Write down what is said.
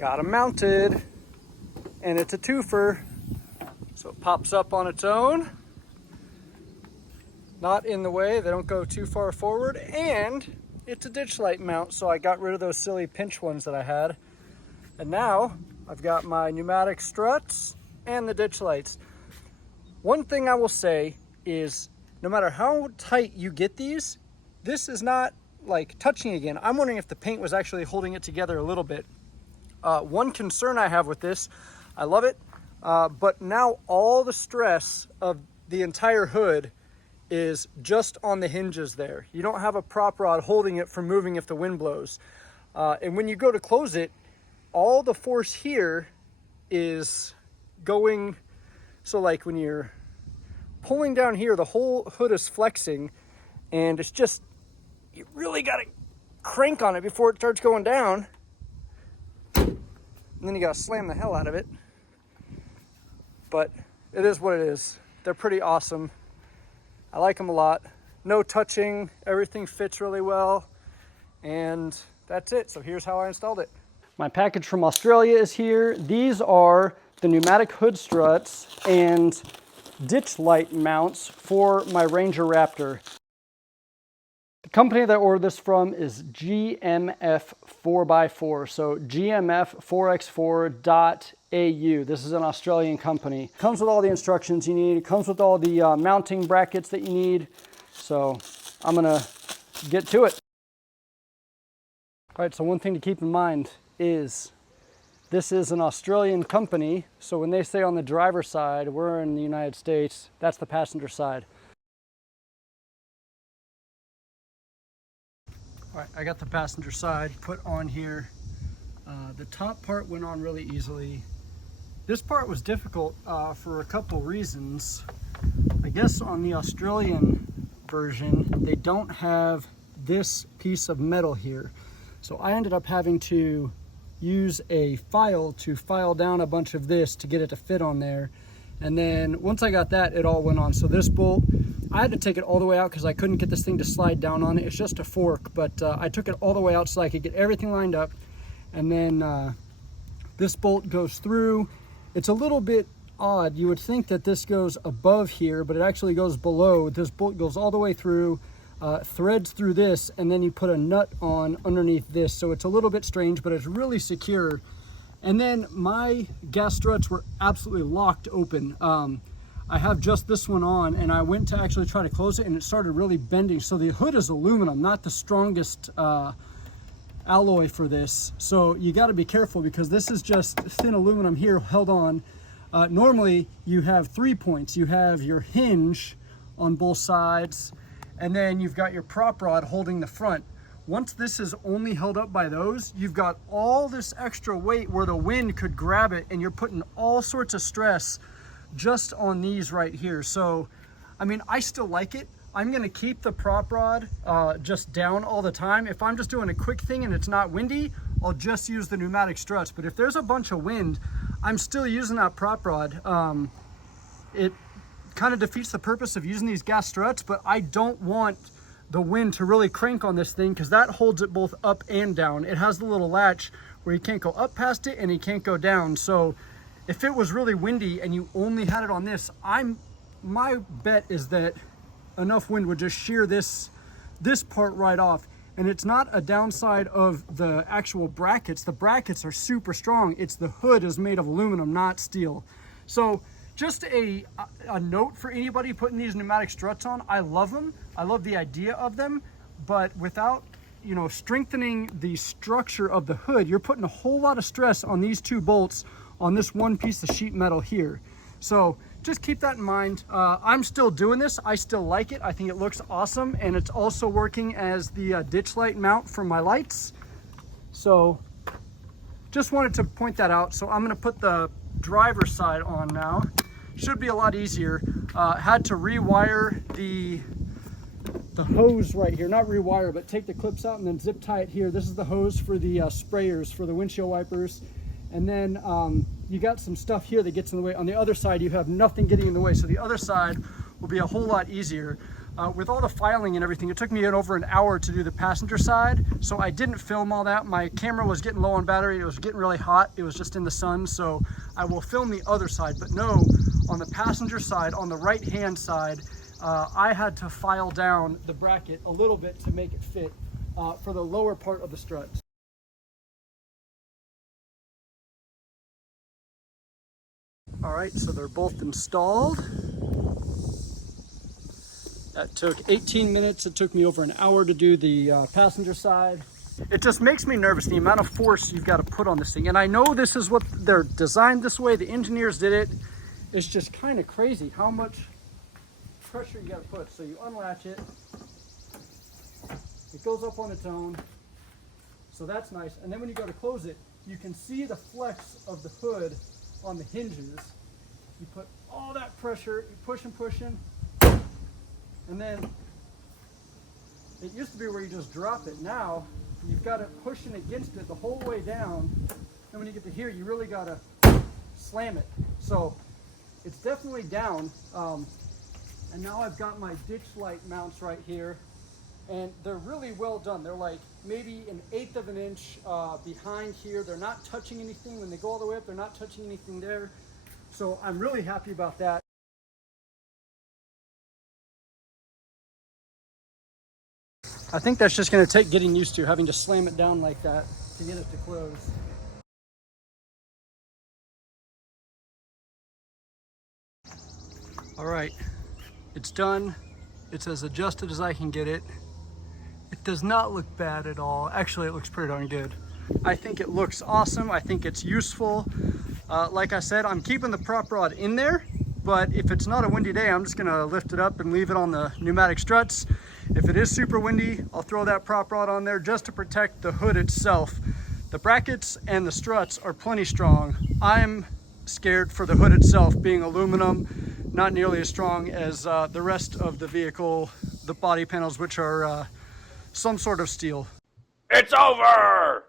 Got them mounted, and it's a twofer. So it pops up on its own, not in the way, they don't go too far forward, and it's a ditch light mount, so I got rid of those silly pinch ones that I had. And now I've got my pneumatic struts and the ditch lights. One thing I will say is, no matter how tight you get these, this is not like touching again. I'm wondering if the paint was actually holding it together a little bit. One concern I have with this, I love it, but now all the stress of the entire hood is just on the hinges there. You don't have a prop rod holding it from moving if the wind blows. And when you go to close it, all the force here is going, so like when you're pulling down here, the whole hood is flexing, and it's just, you really gotta crank on it before it starts going down. And then you gotta slam the hell out of it. But it is what it is. They're pretty awesome. I like them a lot. No touching, everything fits really well. And that's it. So here's how I installed it. My package from Australia is here. These are the pneumatic hood struts and ditch light mounts for my Ranger Raptor. The company that I ordered this from is GMF 4x4, so gmf4x4.au. This is an Australian company. Comes with all the instructions you need. It comes with all the mounting brackets that you need. So I'm gonna get to it. All right, so one thing to keep in mind is this is an Australian company, so when they say on the driver's side, we're in the United States, that's the passenger side. All right, I got the passenger side put on here. The top part went on really easily. This part was difficult for a couple reasons. I guess on the Australian version, they don't have this piece of metal here. So I ended up having to use a file to file down a bunch of this to get it to fit on there. And then once I got that, it all went on. So this bolt, I had to take it all the way out because I couldn't get this thing to slide down on it. It's just a fork, but I took it all the way out so I could get everything lined up. And then this bolt goes through. It's a little bit odd. You would think that this goes above here, but it actually goes below. This bolt goes all the way through, threads through this, and then you put a nut on underneath this. So it's a little bit strange, but it's really secure. And then my gas struts were absolutely locked open. I have just this one on, and I went to actually try to close it, and it started really bending. So the hood is aluminum, not the strongest alloy for this. So you got to be careful because this is just thin aluminum here held on. Normally you have 3 points. You have your hinge on both sides, and then you've got your prop rod holding the front. Once this is only held up by those, you've got all this extra weight where the wind could grab it, and you're putting all sorts of stress just on these right here. So, I mean, I still like it. I'm gonna keep the prop rod just down all the time. If I'm just doing a quick thing and it's not windy, I'll just use the pneumatic struts. But if there's a bunch of wind, I'm still using that prop rod. It kind of defeats the purpose of using these gas struts, but I don't want the wind to really crank on this thing because that holds it both up and down. It has the little latch where you can't go up past it and you can't go down. So if it was really windy and you only had it on this, my bet is that enough wind would just shear this part right off. And it's not a downside of the actual brackets. The brackets are super strong. It's the hood is made of aluminum, not steel. So just a note for anybody putting these pneumatic struts on. I love them. I love the idea of them, but without, you know, strengthening the structure of the hood, you're putting a whole lot of stress on these two bolts on this one piece of sheet metal here. So just keep that in mind. I'm still doing this. I still like it. I think it looks awesome, and it's also working as the ditch light mount for my lights. So just wanted to point that out. So I'm going to put the driver's side on now. Should be a lot easier. Had to rewire the hose right here, not rewire, but take the clips out and then zip tie it here. This is the hose for the sprayers for the windshield wipers. And then you got some stuff here that gets in the way. On the other side, you have nothing getting in the way. So the other side will be a whole lot easier. With all the filing and everything, it took me over an hour to do the passenger side, so I didn't film all that. My camera was getting low on battery, it was getting really hot, it was just in the sun, so I will film the other side. But no, on the passenger side, on the right hand side, I had to file down the bracket a little bit to make it fit for the lower part of the struts. All right, so they're both installed. That took 18 minutes. It took me over an hour to do the passenger side. It just makes me nervous, the amount of force you've got to put on this thing. And I know this is what they're designed this way. The engineers did it. It's just kind of crazy how much pressure you got to put. So you unlatch it. It goes up on its own. So that's nice. And then when you go to close it, you can see the flex of the hood on the hinges. You put all that pressure, you push and push in. And then it used to be where you just drop it. Now you've got it pushing against it the whole way down. And when you get to here, you really got to slam it. So it's definitely down. And now I've got my ditch light mounts right here. And they're really well done. They're like maybe 1/8 of an inch behind here. They're not touching anything. When they go all the way up, they're not touching anything there. So I'm really happy about that. I think that's just going to take getting used to, having to slam it down like that to get it to close. All right, it's done. It's as adjusted as I can get it. It does not look bad at all. Actually, it looks pretty darn good. I think it looks awesome. I think it's useful. Like I said, I'm keeping the prop rod in there, but if it's not a windy day, I'm just gonna lift it up and leave it on the pneumatic struts. If it is super windy, I'll throw that prop rod on there just to protect the hood itself. The brackets and the struts are plenty strong. I'm scared for the hood itself being aluminum, not nearly as strong as the rest of the vehicle, the body panels, which are some sort of steel. It's over!